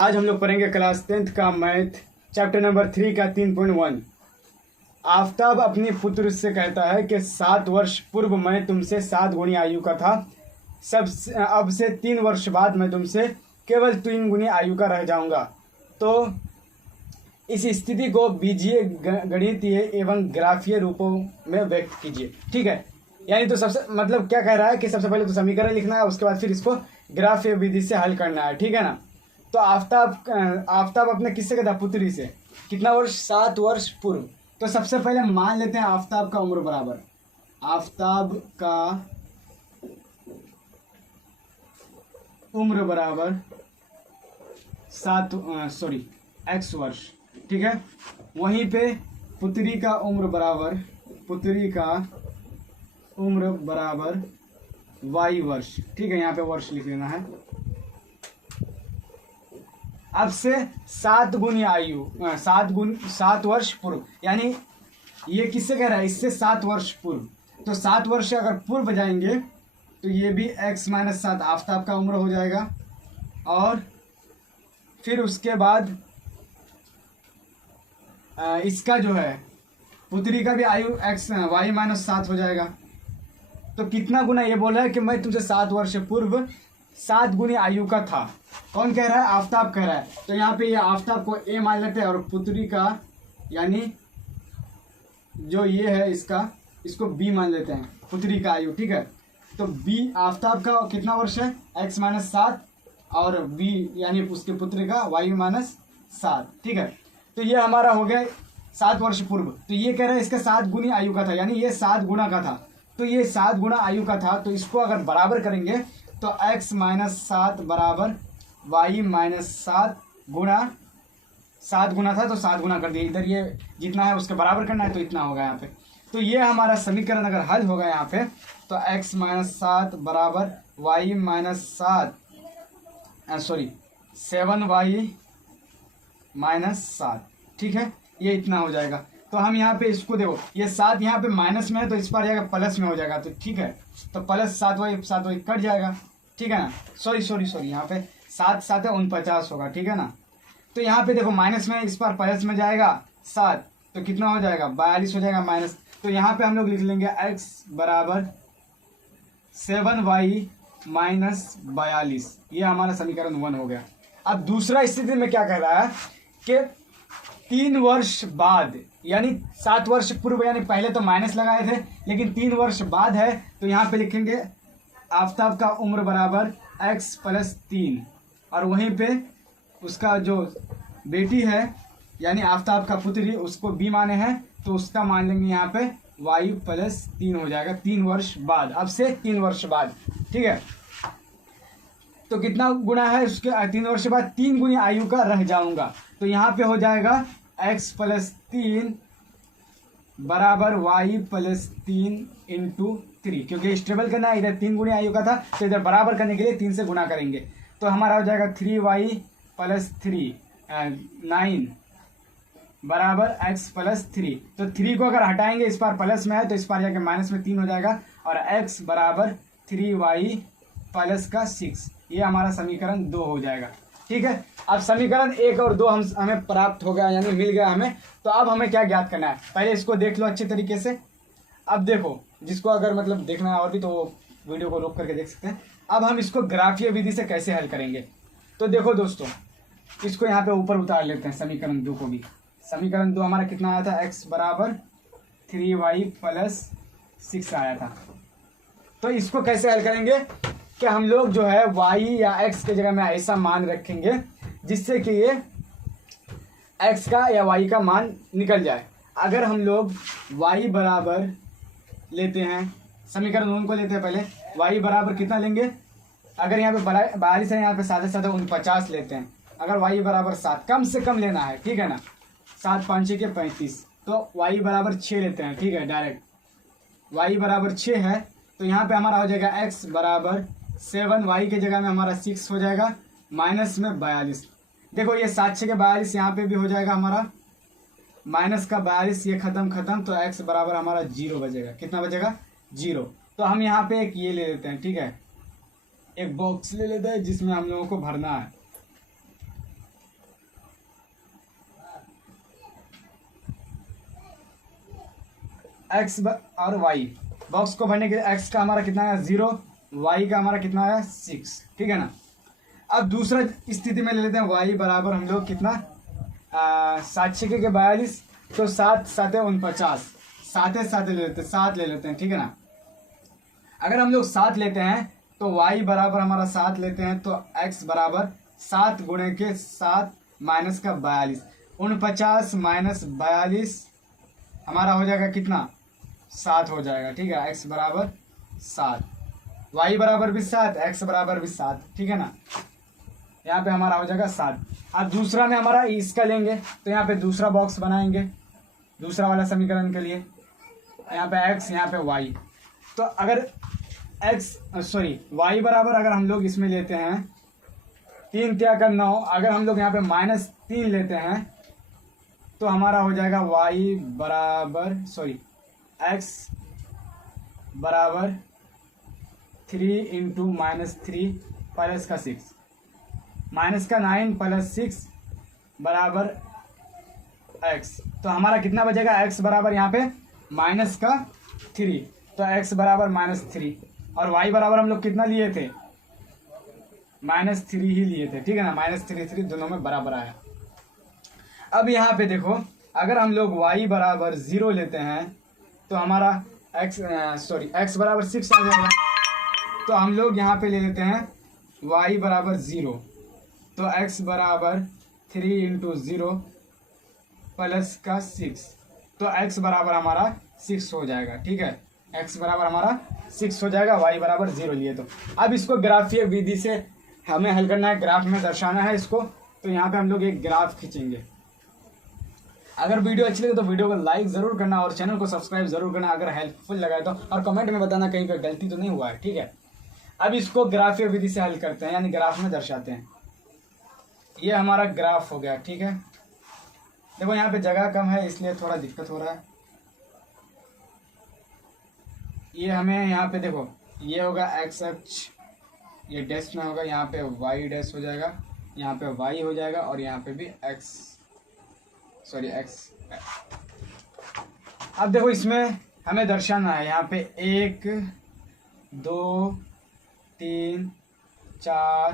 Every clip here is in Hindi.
आज हम लोग पढ़ेंगे क्लास 10th का मैथ चैप्टर नंबर 3 का 3.1। आफताब अपनी पुत्र से कहता है कि 7 वर्ष पूर्व मैं तुमसे 7 गुनी आयु का था, अब से 3 वर्ष बाद मैं तुमसे केवल 3 गुनी आयु का रह जाऊंगा। तो इस स्थिति को बीजीय गणितीय एवं ग्राफीय रूपों में व्यक्त कीजिए। ठीक है, यानी तो सबसे मतलब क्या कह रहा है कि सबसे पहले तो समीकरण लिखना है, उसके बाद फिर इसको ग्राफीय विधि से हल करना है। ठीक है ना। तो आफताब अपने किससे कहता, पुत्री से। कितना वर्ष? 7 वर्ष पूर्व। तो सबसे पहले मान लेते हैं आफताब का उम्र बराबर, आफताब का उम्र बराबर x वर्ष। ठीक है, वहीं पे पुत्री का उम्र बराबर y वर्ष। ठीक है, यहाँ पे वर्ष लिख लेना है। अब से 7 गुनी आयु 7 वर्ष पूर्व, यानी ये किससे कह रहा है? इससे 7 वर्ष पूर्व। तो 7 वर्ष अगर पूर्व जाएंगे तो ये भी x-7 आफताब का उम्र हो जाएगा, और फिर उसके बाद इसका जो है पुत्री का भी आयु y-7 हो जाएगा। तो कितना गुना? ये बोल रहा है कि मैं तुमसे 7 वर्ष पूर्व 7 गुनी आयु का था। कौन कह रहा है? आफताब कह रहा है। तो यहाँ पे ये आफताब को a मान लेते हैं, और पुत्री का यानी जो ये है इसको b मान लेते हैं, पुत्री का आयु। ठीक है, तो b आफताब का कितना वर्ष है? x-7, और b यानी उसके पुत्री का y-7। ठीक है, तो ये हमारा हो गया 7 वर्ष पूर्व। तो ये कह रहा है इसका 7 गुनी आयु का था, यानी ये 7 गुना का था। तो ये 7 गुना आयु का था, तो इसको अगर बराबर करेंगे तो x-7 बराबर y-7 गुना 7 गुना था तो 7 गुना कर दिया। इधर ये जितना है उसके बराबर करना है, तो इतना होगा यहाँ पे। तो ये हमारा समीकरण अगर हल होगा यहाँ पे, तो x-7 बराबर y-7 7y-7। ठीक है, ये इतना हो जाएगा। तो हम यहाँ पे इसको देखो, ये 7 यहाँ पे माइनस में है तो इस पर जाएगा प्लस में हो जाएगा। तो ठीक है, तो प्लस 7y कट जाएगा। ठीक है ना। सॉरी यहाँ पे 7 7 है 49 होगा। ठीक है ना। तो यहाँ पे देखो माइनस में, इस पर प्लस में जाएगा 7, तो कितना हो जाएगा? 42 हो जाएगा माइनस। तो यहाँ पे हम लोग लिख लेंगे x बराबर 7y-42। ये हमारा समीकरण 1 हो गया। अब दूसरा स्थिति में क्या कह रहा है कि 3 वर्ष बाद, यानी 7 वर्ष पूर्व, यानी पहले तो माइनस लगाए थे लेकिन 3 वर्ष बाद है, तो यहाँ पे लिखेंगे आफताब का उम्र बराबर x+3, और वहीं पे उसका जो बेटी है यानी आफताब का पुत्री, उसको b माने हैं तो उसका मान लेंगे यहाँ पे y+3 हो जाएगा 3 वर्ष बाद, अब से 3 वर्ष बाद। ठीक है, तो कितना गुना है उसके? 3 वर्ष बाद 3 गुनी आयु का रह जाऊंगा। तो यहाँ पे हो जाएगा x+3 बराबर y+3 इंटू 3, क्योंकि स्टेबल करना है, इधर 3 गुनी आयु का था तो इधर बराबर करने के लिए 3 से गुना करेंगे। तो हमारा हो जाएगा 3y+3 9 बराबर x+3। तो 3 को अगर हटाएंगे, इस बार प्लस में है तो इस बार जाकर माइनस में 3 हो जाएगा, और x बराबर 3y+6। ये हमारा समीकरण 2 हो जाएगा। ठीक है, अब समीकरण 1 और 2 हमें प्राप्त हो गया, यानी मिल गया हमें। तो अब हमें क्या ज्ञात करना है? पहले इसको देख लो अच्छे तरीके से। अब देखो, जिसको अगर मतलब देखना है और भी तो वो वीडियो को रोक करके देख सकते हैं। अब हम इसको ग्राफीय विधि से कैसे हल करेंगे? तो देखो दोस्तों, इसको यहाँ पे ऊपर उतार लेते हैं समीकरण 2 को भी। समीकरण 2 हमारा कितना आया था? x बराबर 3y+6 आया था। तो इसको कैसे हल करेंगे कि हम लोग जो है y या x के जगह में ऐसा मान रखेंगे जिससे कि ये x का या y का मान निकल जाए। अगर हम लोग y बराबर लेते हैं, समीकरण 2 को लेते हैं पहले, y बराबर कितना लेंगे? अगर यहाँ पे 42 है, यहाँ पे सादे 49 लेते हैं। अगर y बराबर 7, कम से कम लेना है। ठीक है ना, 7 5 6 के 35, तो y बराबर 6 लेते हैं। ठीक है, डायरेक्ट y बराबर 6 है, तो यहाँ पे हमारा हो जाएगा x बराबर 7, y के जगह में हमारा 6 हो जाएगा, माइनस में 42। देखो ये 7 6 के 42 यहाँ पे भी हो जाएगा हमारा, माइनस का 42, ये खत्म, तो x बराबर हमारा 0 बचेगा। कितना बचेगा? 0। तो हम यहाँ पे एक ये ले लेते हैं। ठीक है, एक बॉक्स ले लेते हैं जिसमें हम लोगों को भरना है। एक्स और वाई, बॉक्स को भरने के लिए एक्स का हमारा कितना है 0, वाई का हमारा कितना है 6, ठीक है ना। अब दूसरा स्थिति में ले लेते हैं वाई बराबर हम लोग कितना 7 छके के 42, तो 7 7 49, 7 7 ले लेते हैं, 7 ले लेते हैं, ठीक है ना। अगर हम लोग 7 लेते हैं तो y बराबर हमारा 7 लेते हैं तो x बराबर 7 गुणे के 7 माइनस का 42, 49 माइनस 42 हमारा हो जाएगा कितना 7 हो जाएगा, ठीक है। x बराबर 7, y बराबर भी 7, x बराबर भी 7, ठीक है ना। यहाँ पे हमारा हो जाएगा 7। अब दूसरा में हमारा इसका लेंगे तो यहाँ पे दूसरा बॉक्स बनाएंगे दूसरा वाला समीकरण के लिए, यहाँ पे x यहाँ पे y। तो अगर y बराबर अगर हम लोग इसमें लेते हैं 3 त्याग का 9, अगर हम लोग यहाँ पे -3 लेते हैं तो हमारा हो जाएगा y बराबर x बराबर 3 इंटू -3 प्लस का 6, माइनस का 9 प्लस 6 बराबर x। तो हमारा कितना बचेगा x बराबर यहाँ पे माइनस का 3, तो x बराबर -3 और y बराबर हम लोग कितना लिए थे -3 ही लिए थे, ठीक है ना। -3 दोनों में बराबर आया। अब यहाँ पे देखो अगर हम लोग y बराबर 0 लेते हैं तो हमारा x बराबर 6 आ जाएगा। तो हम लोग यहाँ पे ले लेते हैं y बराबर 0, तो x बराबर 3 इंटू 0 प्लस का 6, तो x बराबर हमारा 6 हो जाएगा, ठीक है। x बराबर हमारा 6 हो जाएगा, y बराबर 0 लिए। तो अब इसको ग्राफीय विधि से हमें हल करना है, ग्राफ में दर्शाना है इसको। तो यहाँ पे हम लोग एक ग्राफ खींचेंगे। अगर वीडियो अच्छी लगे तो वीडियो को लाइक ज़रूर करना और चैनल को सब्सक्राइब ज़रूर करना अगर हेल्पफुल लगा है तो, और कमेंट में बताना कहीं पर गलती तो नहीं हुआ है, ठीक है। अब इसको ग्राफीय विधि से हल करते हैं, यानी ग्राफ में दर्शाते हैं। ये हमारा ग्राफ हो गया, ठीक है। देखो यहाँ पे जगह कम है इसलिए थोड़ा दिक्कत हो रहा है। ये हमें यहाँ पे देखो ये होगा x अक्ष, ये डैश में होगा, यहाँ पे y डैश हो जाएगा, यहाँ पे y हो जाएगा और यहाँ पे भी x। अब देखो इसमें हमें दर्शाना है, यहाँ पे 1 2 3 4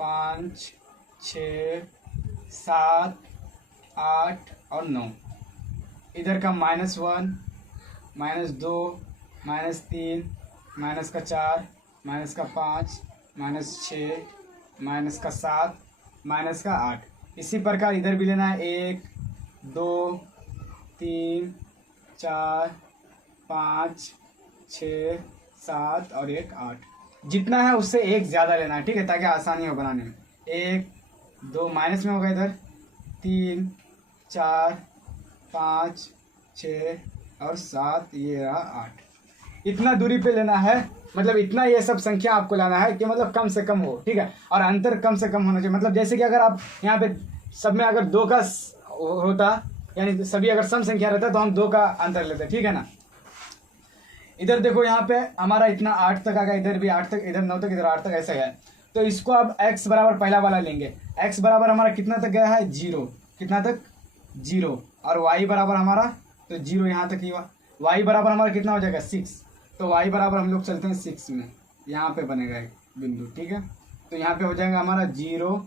5 6 7 8 और 9, इधर का -1 -2 -3 -4 -5 -6 -7 -8। इसी प्रकार इधर भी लेना है 1 2 3 4 5 6 7 और 1 8। जितना है उससे 1 ज़्यादा लेना है, ठीक है, ताकि आसानी हो बनाने में। 1 2 माइनस में होगा इधर 3 4 5 6 और 7, ये रहा 8। इतना दूरी पे लेना है, मतलब इतना ये सब संख्या आपको लाना है कि मतलब कम से कम हो, ठीक है। और अंतर कम से कम होना चाहिए, मतलब जैसे कि अगर आप यहाँ पे सब में अगर 2 का होता, यानी सभी अगर सम संख्या रहता तो हम 2 का अंतर लेते, ठीक है ना। इधर देखो यहाँ पे हमारा इतना 8 तक आ गया, इधर भी 8 तक, इधर 9 तक, इधर 8 तक, ऐसा है। तो इसको अब x बराबर पहला वाला लेंगे। x बराबर हमारा कितना तक गया है 0, कितना तक 0, और y बराबर हमारा तो 0 यहाँ तक ही हुआ। y बराबर हमारा कितना हो जाएगा 6, तो y बराबर हम लोग चलते हैं 6 में, यहाँ पे बनेगा एक बिंदु, ठीक है। तो यहाँ पे हो जाएगा हमारा 0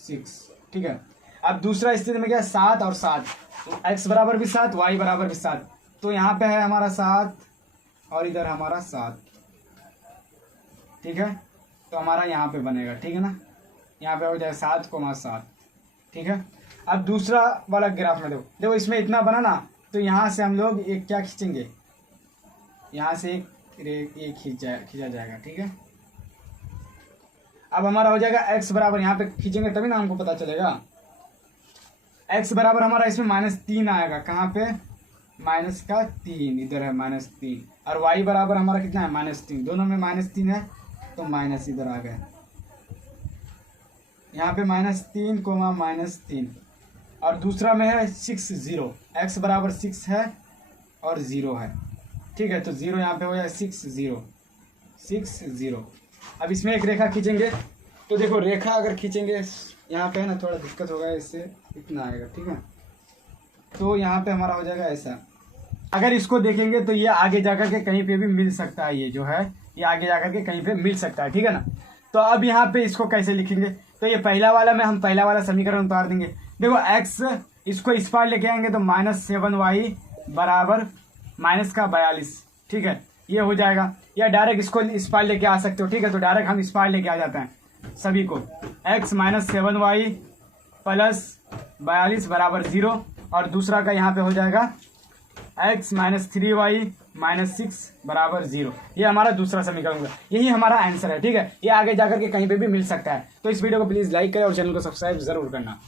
6, ठीक है। अब दूसरा स्थिति में क्या 7 और 7, x बराबर भी 7 y बराबर भी 7, तो यहाँ पे है हमारा 7 और इधर हमारा 7, ठीक है। तो हमारा यहाँ पे बनेगा, ठीक है ना, यहाँ पे हो जाएगा 7,7, ठीक है। अब दूसरा वाला ग्राफ में देखो इसमें इतना बना ना, तो यहाँ से हम लोग एक क्या खींचेंगे, यहाँ से एक खींचा जाएगा, ठीक है। अब हमारा हो जाएगा x बराबर, यहाँ पे खींचेंगे तभी ना हमको पता चलेगा। x बराबर हमारा इसमें -3 आएगा, कहाँ पे -3, इधर है -3, और y बराबर हमारा कितना है -3, दोनों में -3 है तो माइनस इधर आ गया, यहाँ पे -3 -3, और दूसरा में है 6 0, x बराबर 6 है और 0 है, ठीक है। तो 0 यहाँ पे हो जाए 6 0। अब इसमें एक रेखा खींचेंगे, तो देखो रेखा अगर खींचेंगे यहाँ पे है ना, थोड़ा दिक्कत होगा, इससे इतना आएगा, ठीक है। तो यहाँ पे हमारा हो जाएगा ऐसा, अगर इसको देखेंगे तो ये आगे जाकर के कहीं पे भी मिल सकता है, ये जो है ये आगे जाकर के कहीं पे मिल सकता है, ठीक है ना। तो अब यहाँ पे इसको कैसे लिखेंगे, तो ये पहला वाला में हम पहला वाला समीकरण उतार देंगे। देखो एक्स इसको इस पार लेके आएंगे तो -7y बराबर -42, ठीक है, ये हो जाएगा। या डायरेक्ट इसको इस पार लेके आ सकते हो, ठीक है, तो डायरेक्ट हम इस पार लेके आ जाते हैं सभी को। x -7y प्लस 42 बराबर 0, और दूसरा का यहाँ पे हो जाएगा x -3y -6 बराबर 0। ये हमारा दूसरा समीकरण होगा, यही हमारा आंसर है, ठीक है। ये आगे जाकर के कहीं पे भी मिल सकता है। तो इस वीडियो को प्लीज़ लाइक करें और चैनल को सब्सक्राइब जरूर करना।